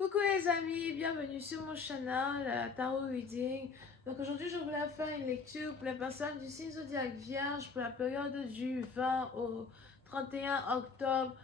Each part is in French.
Coucou les amis, bienvenue sur mon channel Tarot Reading. Donc aujourd'hui je voulais faire une lecture pour les personnes du signe zodiaque Vierge pour la période du 20 au 31 octobre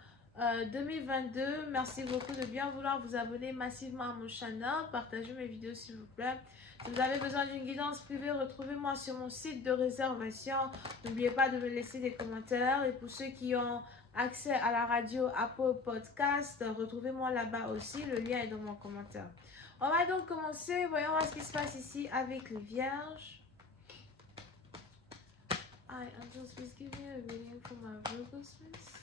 2022. Merci beaucoup de bien vouloir vous abonner massivement à mon channel, partagez mes vidéos s'il vous plaît. Si vous avez besoin d'une guidance privée, retrouvez-moi sur mon site de réservation. N'oubliez pas de me laisser des commentaires, et pour ceux qui ont accès à la radio Apple Podcast, retrouvez-moi là-bas aussi, le lien est dans mon commentaire. On va donc commencer, voyons voir ce qui se passe ici avec les vierges. I angels, please give me a reading for my Virgo Smiths.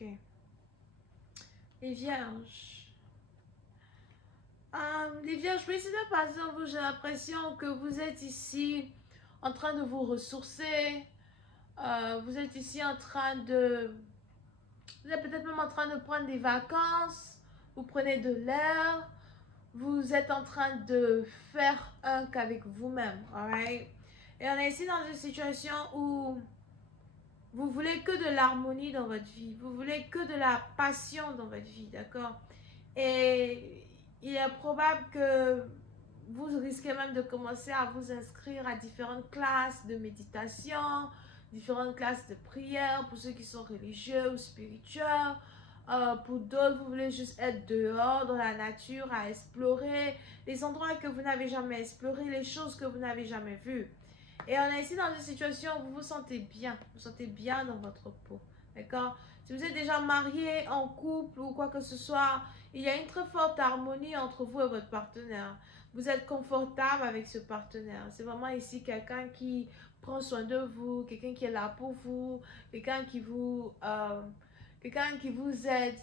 Ok. Les vierges. Les vierges, précisez par exemple, j'ai l'impression que vous êtes ici en train de vous ressourcer. Vous êtes ici en train de... Vous êtes peut-être même en train de prendre des vacances. Vous prenez de l'air. Vous êtes en train de faire un qu'avec vous-même. Alright? Et on est ici dans une situation où vous voulez que de l'harmonie dans votre vie. Vous voulez que de la passion dans votre vie. D'accord? Et il est probable que vous risquez même de commencer à vous inscrire à différentes classes de méditation, différentes classes de prière pour ceux qui sont religieux ou spirituels. Pour d'autres, vous voulez juste être dehors dans la nature, à explorer les endroits que vous n'avez jamais explorés, les choses que vous n'avez jamais vues. Et on est ici dans une situation où vous vous sentez bien, vous vous sentez bien dans votre peau. D'accord? Si vous êtes déjà marié, en couple ou quoi que ce soit, il y a une très forte harmonie entre vous et votre partenaire. Vous êtes confortable avec ce partenaire. C'est vraiment ici quelqu'un qui prend soin de vous, quelqu'un qui est là pour vous, quelqu'un qui vous aide,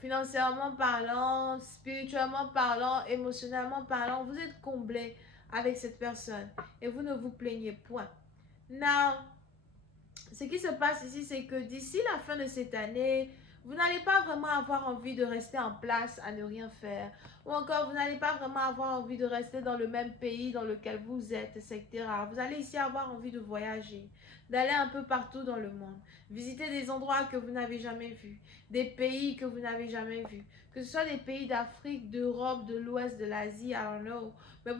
financièrement parlant, spirituellement parlant, émotionnellement parlant. Vous êtes comblé avec cette personne et vous ne vous plaignez point. Now, ce qui se passe ici, c'est que d'ici la fin de cette année, vous n'allez pas vraiment avoir envie de rester en place à ne rien faire. Ou encore, vous n'allez pas vraiment avoir envie de rester dans le même pays dans lequel vous êtes, etc. Vous allez ici avoir envie de voyager, d'aller un peu partout dans le monde, visiter des endroits que vous n'avez jamais vus, des pays que vous n'avez jamais vus, que ce soit des pays d'Afrique, d'Europe, de l'Ouest, de l'Asie, I don't know. Mais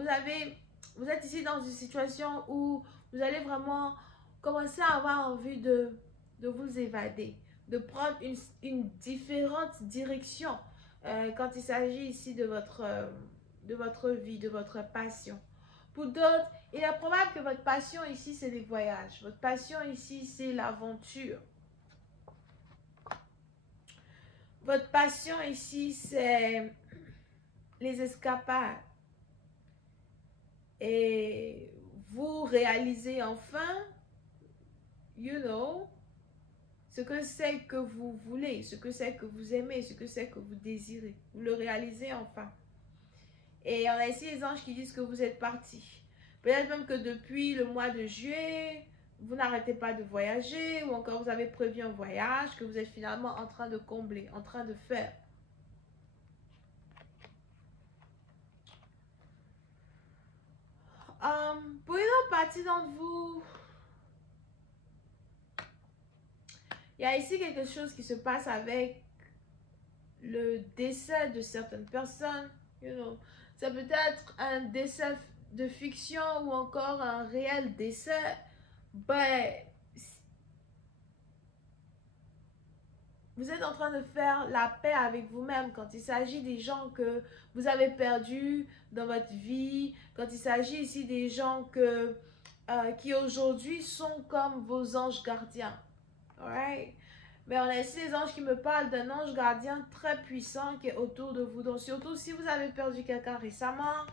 vous êtes ici dans une situation où vous allez vraiment commencez à avoir envie de vous évader, de prendre une différente direction quand il s'agit ici de votre vie, de votre passion. Pour d'autres, il est probable que votre passion ici, c'est les voyages. Votre passion ici, c'est l'aventure. Votre passion ici, c'est les escapades. Et vous réalisez enfin ce que c'est que vous voulez, ce que c'est que vous aimez, ce que c'est que vous désirez. Vous le réalisez enfin. Et on a ici les anges qui disent que vous êtes partis. Peut-être même que depuis le mois de juillet, vous n'arrêtez pas de voyager, ou encore vous avez prévu un voyage que vous êtes finalement en train de combler, en train de faire. Pour une autre partie d'entre vous, il y a ici quelque chose qui se passe avec le décès de certaines personnes. Ça peut être un décès de fiction ou encore un réel décès. Vous êtes en train de faire la paix avec vous-même quand il s'agit des gens que vous avez perdus dans votre vie, quand il s'agit ici des gens qui aujourd'hui sont comme vos anges gardiens. Alright? Mais on a ici les anges qui me parlent d'un ange gardien très puissant qui est autour de vous. Donc surtout si vous avez perdu quelqu'un récemment,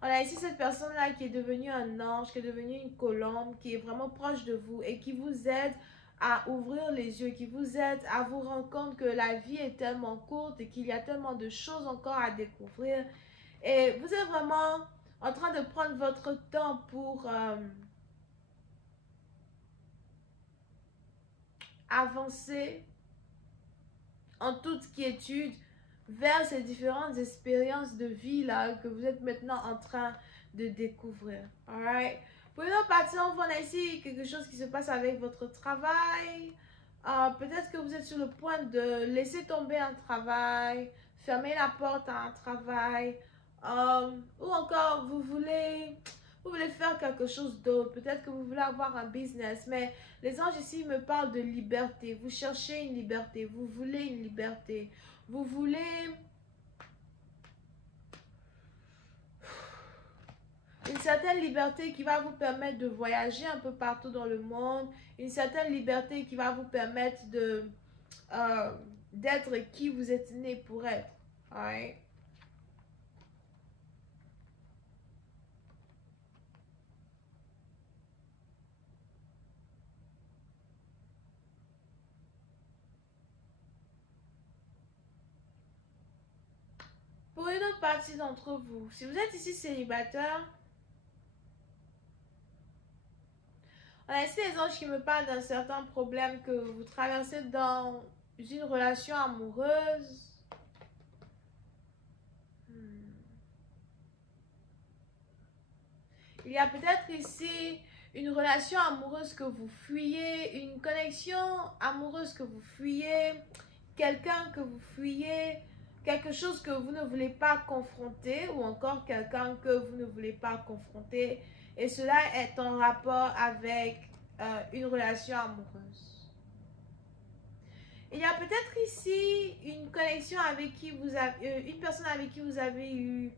on a ici cette personne-là qui est devenue un ange, qui est devenue une colombe, qui est vraiment proche de vous et qui vous aide à ouvrir les yeux, qui vous aide à vous rendre compte que la vie est tellement courte et qu'il y a tellement de choses encore à découvrir. Et vous êtes vraiment en train de prendre votre temps pour avancer en toute quiétude vers ces différentes expériences de vie là que vous êtes maintenant en train de découvrir. Alright? Pour une autre partie, on voit ici quelque chose qui se passe avec votre travail. Peut-être que vous êtes sur le point de laisser tomber un travail, fermer la porte à un travail, ou encore vous voulez faire quelque chose d'autre. Peut-être que vous voulez avoir un business, mais les anges ici me parlent de liberté. Vous cherchez une liberté, vous voulez une liberté. Vous voulez une certaine liberté qui va vous permettre de voyager un peu partout dans le monde. Une certaine liberté qui va vous permettre de d'être qui vous êtes né pour être. Alright? Pour une autre partie d'entre vous, si vous êtes ici célibataire, on a ici les anges qui me parlent d'un certain problème que vous traversez dans une relation amoureuse. Il y a peut-être ici une relation amoureuse que vous fuyez, une connexion amoureuse que vous fuyez, quelqu'un que vous fuyez, quelque chose que vous ne voulez pas confronter ou encore quelqu'un que vous ne voulez pas confronter. Et cela est en rapport avec une relation amoureuse. Il y a peut-être ici une connexion avec qui vous avez, une personne avec qui vous avez eu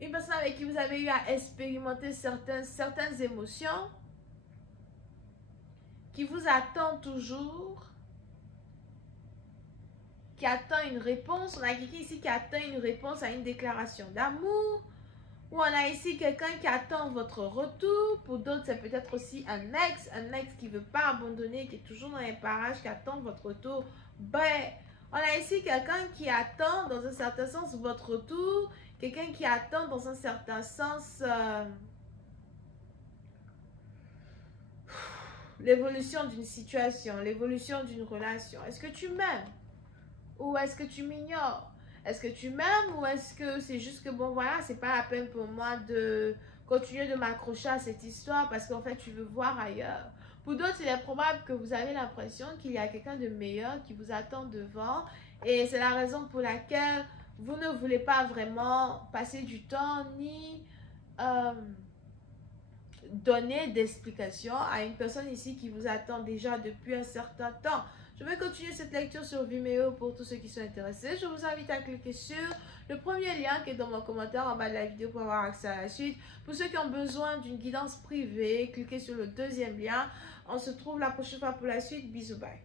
une personne avec qui vous avez eu à expérimenter certaines émotions, qui vous attend toujours, qui attend une réponse. On a quelqu'un ici qui attend une réponse à une déclaration d'amour. Ou on a ici quelqu'un qui attend votre retour. Pour d'autres, c'est peut-être aussi un ex qui ne veut pas abandonner, qui est toujours dans les parages, qui attend votre retour. Ben, on a ici quelqu'un qui attend dans un certain sens votre retour. Quelqu'un qui attend dans un certain sens l'évolution d'une situation, l'évolution d'une relation. Est-ce que tu m'aimes? Ou est-ce que tu m'ignores? Est-ce que tu m'aimes ou est-ce que c'est juste que bon voilà, c'est pas la peine pour moi de continuer de m'accrocher à cette histoire parce qu'en fait tu veux voir ailleurs. Pour d'autres, il est probable que vous avez l'impression qu'il y a quelqu'un de meilleur qui vous attend devant et c'est la raison pour laquelle vous ne voulez pas vraiment passer du temps ni donner d'explications à une personne ici qui vous attend déjà depuis un certain temps. Je vais continuer cette lecture sur Vimeo pour tous ceux qui sont intéressés. Je vous invite à cliquer sur le premier lien qui est dans mon commentaire en bas de la vidéo pour avoir accès à la suite. Pour ceux qui ont besoin d'une guidance privée, cliquez sur le deuxième lien. On se retrouve la prochaine fois pour la suite. Bisous, bye.